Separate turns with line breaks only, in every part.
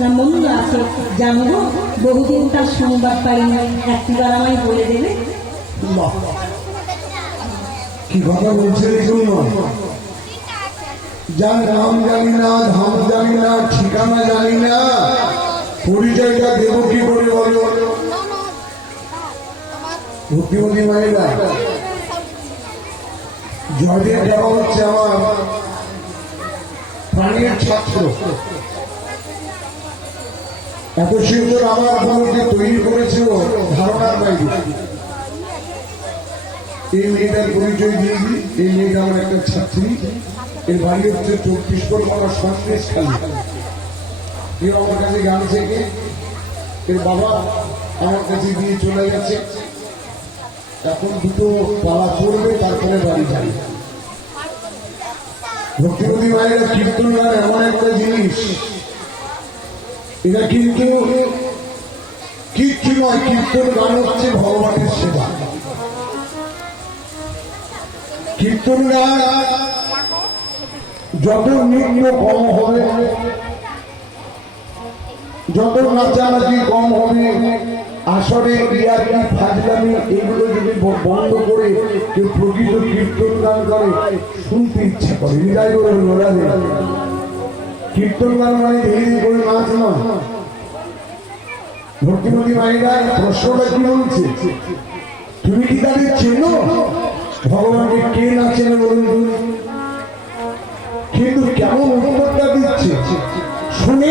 না মন্দ আছে জানব বহুদিন তার সংবাদ পাইনি একটিবার আমায় বলে দেবে।
কি কথা বলছে দেখুন না যার নাম জানি না, ধাম জানি না, ঠিকানা জানি না, পরিচয়টা দেব কি করে বলো? ভক্তিমতী মায়েরা, জয়দেব দেওয়া হচ্ছে আমার প্রাণের ছাত্র। এত সুন্দর আমার বোনকে তৈরি করেছিল ধারণার বাইরে। এই মেয়েটার পরিচয় দিয়ে দিই। এই মেয়েটা আমার একটা ছাত্রী। এর বাড়ি হচ্ছে চব্বিশ পরগনা সন্দেশ খালি এর আমার কাছে গান থেকে এর বাবা আমার কাছে দিয়ে চলে গেছে। এখন দুটো পালা পড়বে, তারপরে বাড়ি যাবে। ভক্তিপতি মায়েরা কীর্তন গান এমন একটা জিনিস। এটা কিন্তু কিচ্ছু নয় কীর্তন গান হচ্ছে ভগবানের সেবা। কীর্তন গান যত নৃত্য কম হবে, যত নাচানাচি কম হবে, আসরে ইয়ার্কি, ফাজলামি, এগুলো যদি বন্ধ করে কেউ প্রকৃত কীর্তন গান করে, শুনতে ইচ্ছা করে। হৃদয় করে কীর্তন গান মানে ধীরে ধীরে করে নাচ নয়। ভক্তিমতী মায়েরা প্রশ্নটা কি বলছে? তুমি কি তাদের চেনো? ভগবানকে কে না চেনে বলুন? কিন্তু কেমন অভিজ্ঞতা দিচ্ছে? শুনে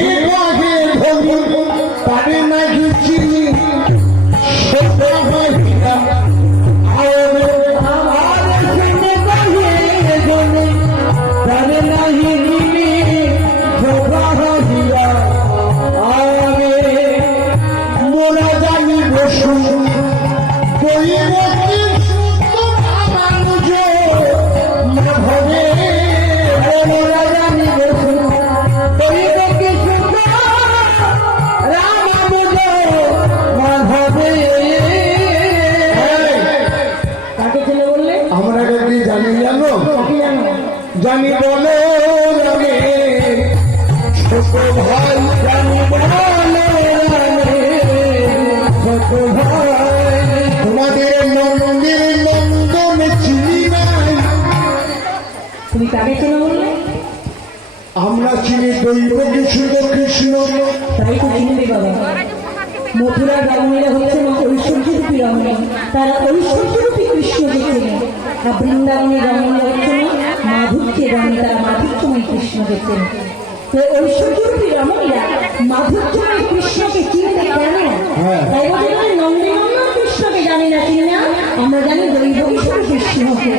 জানি বলো ছোট ভাই জানি বলো ছোট ভাই তোমাদের মন্দির নন্দন চিনি নাই।
তুমি বললে?
আমরা চিনি দৈব কৃষ্ণ কৃষ্ণ।
তাই তো চিনবে বাবা। মথুরা রমণীরা হচ্ছে মা ঐশ্বর্যরূপী রমণী। তারা ঐশ্বর্যরূপী কৃষ্ণকে চেনে আর বৃন্দাবনের রমণীরা হচ্ছে মা মাধুর্যের রমণী তারা মাধুর্যময় কৃষ্ণকে চেনে তো ঐশ্বর্যরূপী রমণীরা মাধুর্যময় কৃষ্ণকে চিনতে কেন
হ্যাঁ।
তাই বলে নন্দী কৃষ্ণকে জানি না চিনি না। আমরা জানি দৈব কৃষ্ণকে